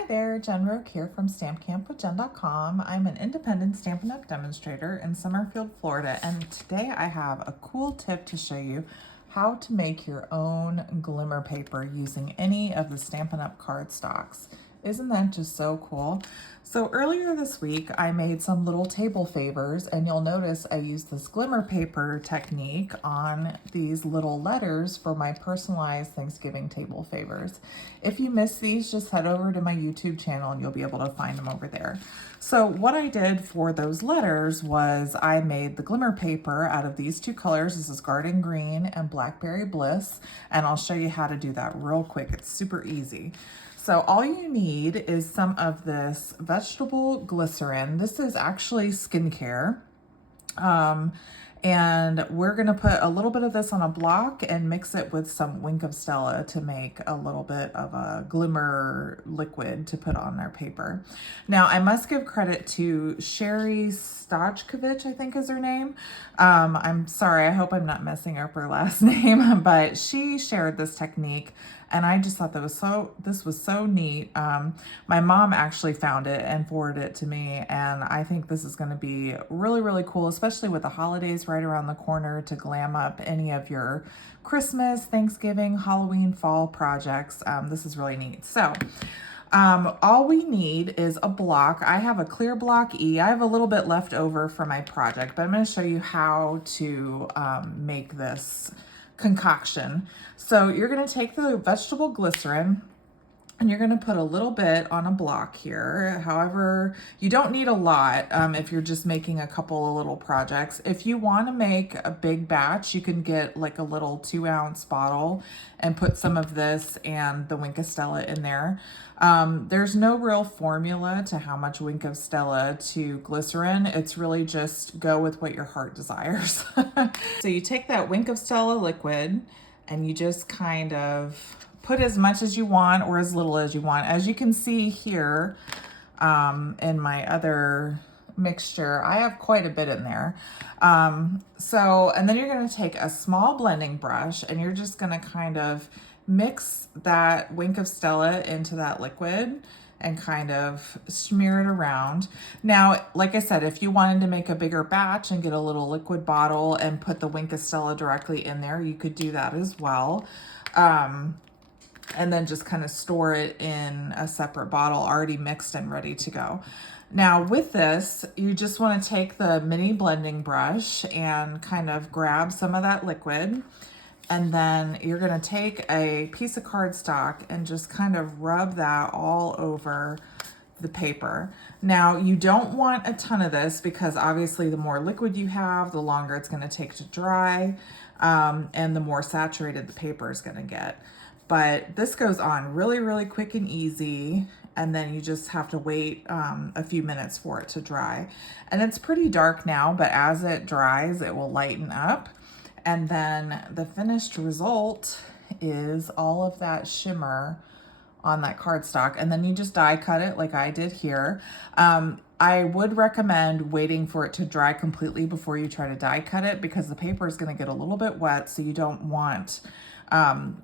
Hi there, Jen Roque here from StampCampWithJen.com. I'm an independent Stampin' Up! Demonstrator in Summerfield, Florida, and today I have a cool tip to show you how to make your own glimmer paper using any of the Stampin' Up! Cardstocks. Isn't that just so cool? So earlier this week, I made some little table favors, and you'll notice I used this glimmer paper technique on these little letters for my personalized Thanksgiving table favors. If you missed these, just head over to my YouTube channel and you'll be able to find them over there. So what I did for those letters was I made the glimmer paper out of these two colors. This is Garden Green and Blackberry Bliss, and I'll show you how to do that real quick. It's super easy. So all you need is some of this vegetable glycerin. This is actually skincare. And we're gonna put a little bit of this on a block and mix it with some Wink of Stella to make a little bit of a glimmer liquid to put on our paper. Now, I must give credit to Sherry Stojkovic, I think is her name. I'm sorry, I hope I'm not messing up her last name, but she shared this technique and I just thought this was so neat. My mom actually found it and forwarded it to me, and I think this is gonna be really, really cool, especially with the holidays right around the corner to glam up any of your Christmas, Thanksgiving, Halloween, fall projects. This is really neat. So all we need is a block. I have a clear block E. I have a little bit left over for my project, but I'm going to show you how to make this concoction. So you're going to take the vegetable glycerin and you're going to put a little bit on a block here. However, you don't need a lot if you're just making a couple of little projects. If you want to make a big batch, you can get like a little 2-ounce bottle and put some of this and the Wink of Stella in there. There's no real formula to how much Wink of Stella to glycerin. It's really just go with what your heart desires. So you take that Wink of Stella liquid and you just kind of put as much as you want or as little as you want. As you can see here in my other mixture, I have quite a bit in there. And then you're gonna take a small blending brush and you're just gonna kind of mix that Wink of Stella into that liquid and kind of smear it around. Now, like I said, if you wanted to make a bigger batch and get a little liquid bottle and put the Wink of Stella directly in there, you could do that as well. And then just kind of store it in a separate bottle already mixed and ready to go. Now with this, you just want to take the mini blending brush and kind of grab some of that liquid. And then you're going to take a piece of cardstock and just kind of rub that all over the paper. Now you don't want a ton of this because obviously the more liquid you have, the longer it's going to take to dry, and the more saturated the paper is going to get. But this goes on really, really quick and easy. And then you just have to wait a few minutes for it to dry. And it's pretty dark now, but as it dries, it will lighten up. And then the finished result is all of that shimmer on that cardstock. And then you just die cut it like I did here. I would recommend waiting for it to dry completely before you try to die cut it because the paper is going to get a little bit wet. So you don't want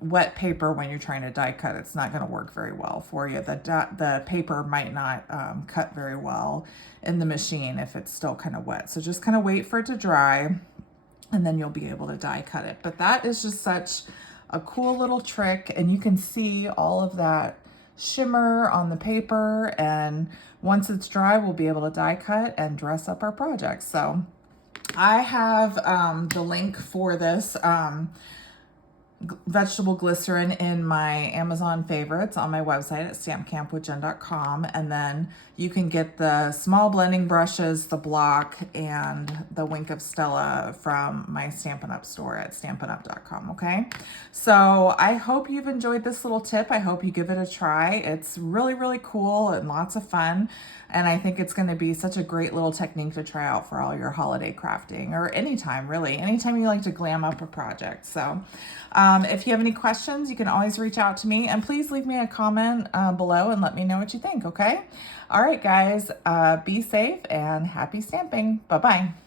wet paper when you're trying to die cut. It's not going to work very well for you. The paper might not cut very well in the machine if it's still kind of wet. So just kind of wait for it to dry and then you'll be able to die cut it. But that is just such a cool little trick, and you can see all of that shimmer on the paper, and once it's dry we'll be able to die cut and dress up our project. So I have the link for this vegetable glycerin in my Amazon favorites on my website at stampcampwithjen.com, and then you can get the small blending brushes, the block, and the Wink of Stella from my Stampin' Up! Store at stampinup.com. Okay, so I hope you've enjoyed this little tip. I hope you give it a try. It's really, really cool and lots of fun, and I think it's going to be such a great little technique to try out for all your holiday crafting, or anytime really, anytime you like to glam up a project. So if you have any questions, you can always reach out to me, and please leave me a comment below and let me know what you think. Okay, all right guys, be safe and happy stamping. Bye-bye.